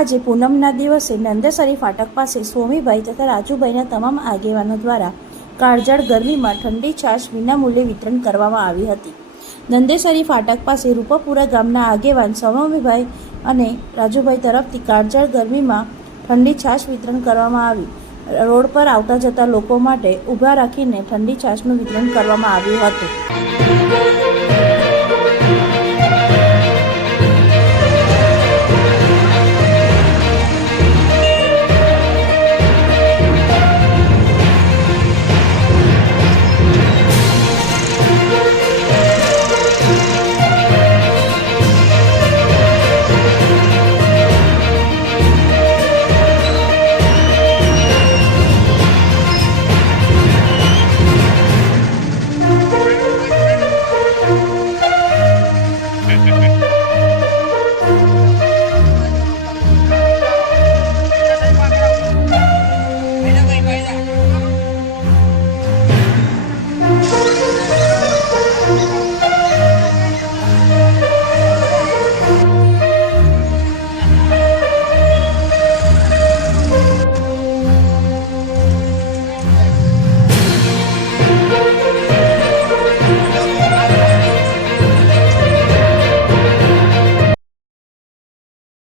આજે પૂનમના દિવસે નંદેસરી ફાટક પાસે સ્વામીભાઈ તથા રાજુભાઈના તમામ આગેવાનો દ્વારા કાળઝાળ ગરમીમાં ઠંડી છાશ વિનામૂલ્યે વિતરણ કરવામાં આવી હતી. નંદેસરી ફાટક પાસે રૂપપુરા ગામના આગેવાન સ્વામીભાઈ અને રાજુભાઈ તરફથી કાળઝાળ ગરમીમાં ઠંડી છાશ વિતરણ કરવામાં આવી. રોડ પર આવતા જતા લોકો માટે ઊભા રાખીને ઠંડી છાશનું વિતરણ કરવામાં આવ્યું હતું.